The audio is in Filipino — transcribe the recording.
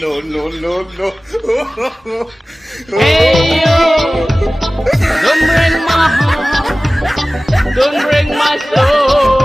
No, no, no, no. Hey yo! Don't bring my heart, don't bring my soul.